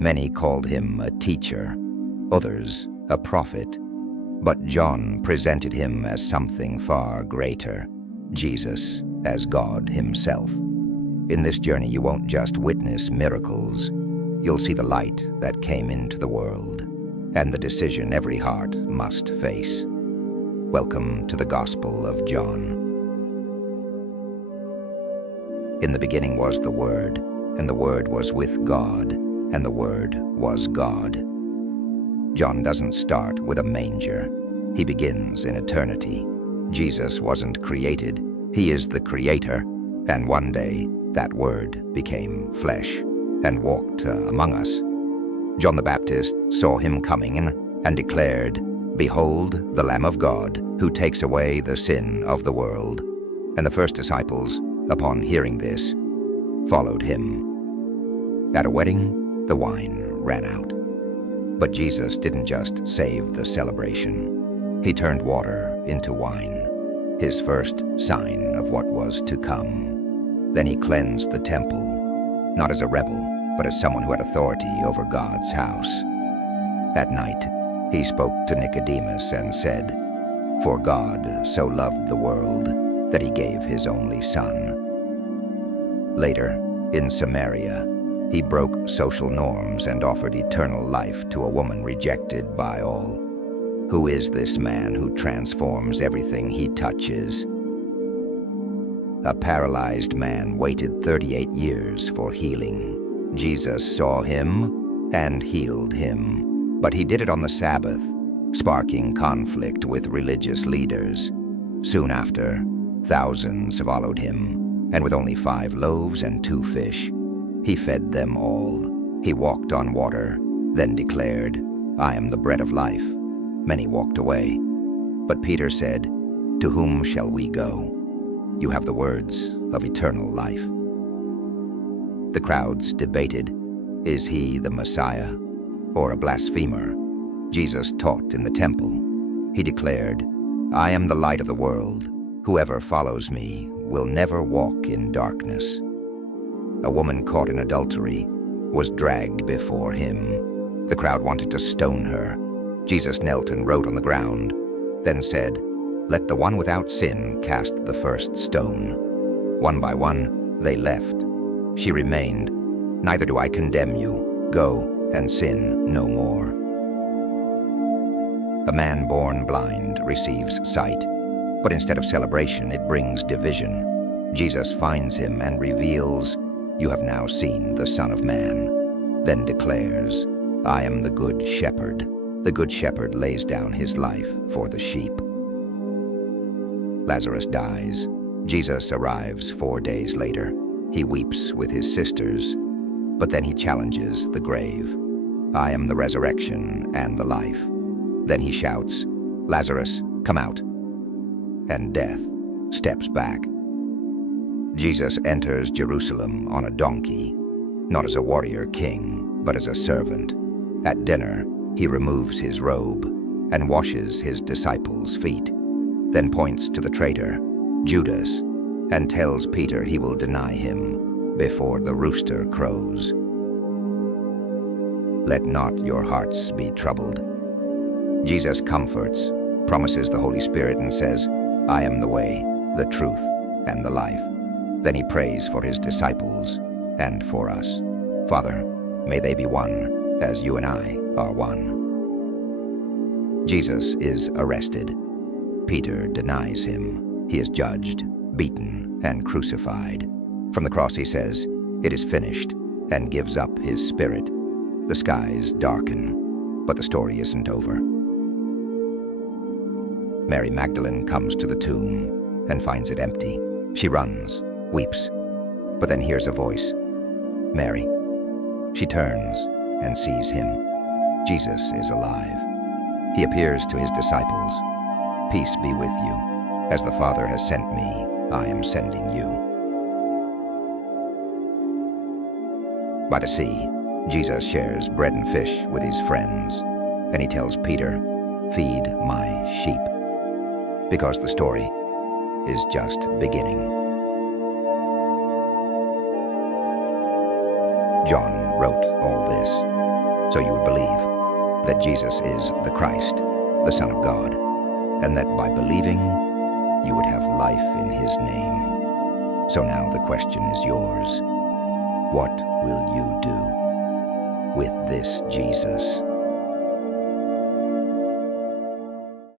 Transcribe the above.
Many called him a teacher, others a prophet, but John presented him as something far greater, Jesus as God himself. In this journey, you won't just witness miracles. You'll see the light that came into the world and the decision every heart must face. Welcome to the Gospel of John. In the beginning was the Word, and the Word was with God, and the Word was God. John doesn't start with a manger. He begins in eternity. Jesus wasn't created. He is the Creator, and one day that Word became flesh and walked among us. John the Baptist saw him coming and declared, "Behold, the Lamb of God, who takes away the sin of the world." And the first disciples, upon hearing this, followed him. At a wedding, the wine ran out. But Jesus didn't just save the celebration. He turned water into wine, his first sign of what was to come. Then he cleansed the temple, not as a rebel, but as someone who had authority over God's house. At night, he spoke to Nicodemus and said, "For God so loved the world that he gave his only Son." Later, in Samaria, he broke social norms and offered eternal life to a woman rejected by all. Who is this man who transforms everything he touches? A paralyzed man waited 38 years for healing. Jesus saw him and healed him, but he did it on the Sabbath, sparking conflict with religious leaders. Soon after, thousands followed him, and with only 5 loaves and 2 fish, he fed them all. He walked on water, then declared, "I am the bread of life." Many walked away, but Peter said, "To whom shall we go? You have the words of eternal life." The crowds debated, is he the Messiah or a blasphemer? Jesus taught in the temple. He declared, "I am the light of the world. Whoever follows me will never walk in darkness." A woman caught in adultery was dragged before him. The crowd wanted to stone her. Jesus knelt and wrote on the ground, then said, "Let the one without sin cast the first stone." One by one, they left. She remained, "Neither do I condemn you. Go and sin no more." A man born blind receives sight, but instead of celebration, it brings division. Jesus finds him and reveals, "You have now seen the Son of Man," then declares, "I am the Good Shepherd." The Good Shepherd lays down his life for the sheep. Lazarus dies. Jesus arrives 4 days later. He weeps with his sisters, but then he challenges the grave. "I am the resurrection and the life." Then he shouts, "Lazarus, come out." And death steps back. Jesus enters Jerusalem on a donkey, not as a warrior king, but as a servant. At dinner, he removes his robe and washes his disciples' feet, then points to the traitor, Judas, and tells Peter he will deny him before the rooster crows. Let not your hearts be troubled. Jesus comforts, promises the Holy Spirit, and says, "I am the way, the truth, and the life." Then he prays for his disciples and for us. "Father, may they be one, as you and I are one." Jesus is arrested. Peter denies him. He is judged, beaten, and crucified. From the cross he says, "It is finished," and gives up his spirit. The skies darken, but the story isn't over. Mary Magdalene comes to the tomb and finds it empty. She runs, weeps, but then hears a voice, "Mary." She turns and sees him. Jesus is alive. He appears to his disciples. "Peace be with you. As the Father has sent me, I am sending you." By the sea, Jesus shares bread and fish with his friends, and he tells Peter, "Feed my sheep," because the story is just beginning. John wrote all this So you would believe that Jesus is the Christ, the Son of God, and that by believing, you would have life in his name. So now the question is yours. What will you do with this Jesus?